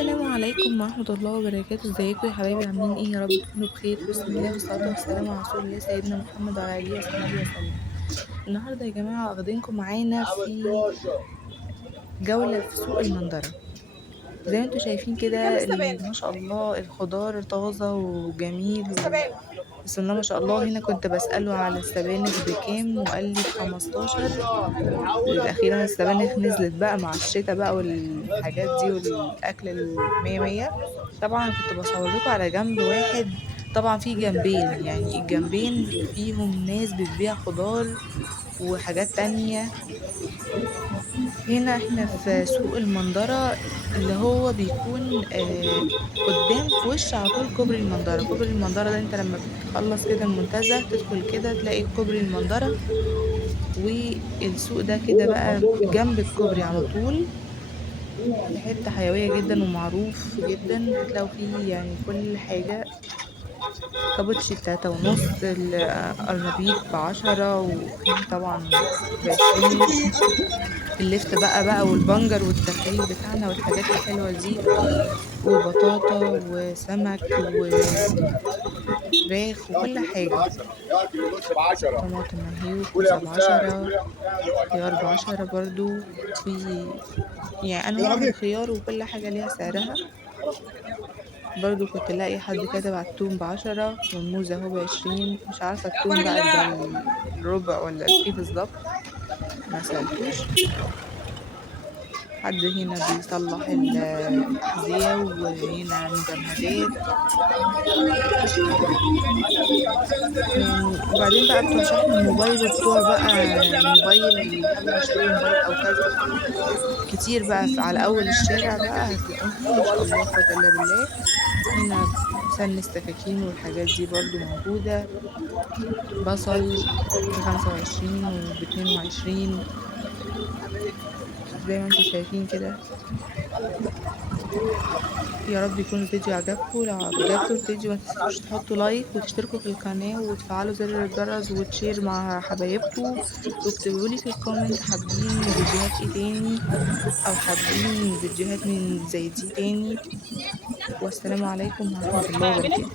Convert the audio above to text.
السلام عليكم ورحمة الله وبركاته، ازيكم يا حبايبي؟ عاملين ايه؟ يا رب تكونوا بخير. بسم الله والصلاة والسلام على رسول الله سيدنا محمد وعلى آله وصحبه وسلم. النهارده يا جماعة واخدينكم معانا في جولة في سوق المندرة. زي ما انتوا شايفين كده ما شاء الله الخضار طازة وجميل بسم الله ما شاء الله. هنا كنت بسأله على السبانخ بكام وقال لي ب15. أخيرا السبانخ نزلت بقى مع الشتا بقى والحاجات دي والأكل المية مية. طبعا أنا كنت بصور لكم على جنب واحد. طبعا في جنبين، يعني الجنبين فيهم ناس بتبيع خضار وحاجات تانية. هنا احنا في سوق المندرة اللي هو بيكون قدام في وش على طول كوبري المندرة. كوبري المندرة ده انت لما بتخلص كده المنتزه تدخل كده تلاقي كوبري المندرة، والسوق ده كده بقى جنب الكوبري على طول. في حتة حيوية جدا ومعروف جدا، هتلاقوا فيه يعني كل حاجة. كابوتشي ب3.5، القرنبيط ب10، وفي طبعا ب20. اللفت بقى والبنجر والتفريل بتاعنا والحاجات الحلوة دي، وبطاطا وسمك وفراخ وكل حاجة. طماطم اهي وكوسة ب10، خيار ب10 برضو. في يعني أنواع من الخيار وكل حاجة ليها سعرها. برضو كنت لاقي حد كاتب على التوم ب10، والموز اهو ب20. مش عارفة التوم بقى ده الربع ولا ايه بالظبط، ما سألتوش. حد هنا بيصلح الأحذية، وهنا مجمدات يعني. وبعدين بقى بتوع شحن الموبايل وبتوع بقى الموبايل، حابب اشتري موبايل او كذا كتير بقى على اول الشارع بقى هتلاقوهم ما شاء الله لا قوة الا بالله. هنا سن السكاكين والحاجات دي برضو موجودة. بصل ب25 وب22 زي ما انتوا شايفين كده. يا رب يكون الفيديو عجبكم. لو عجبكم الفيديو ما تنسوش تحطوا لايك وتشتركوا في القناة وتفعلوا زر الجرس وتشير مع حبايبكم، واكتبوا لي في الكومنت حابين فيديوهات ايه تاني، او حابين فيديوهات من زي دي تاني. والسلام عليكم ورحمة الله وبركاته.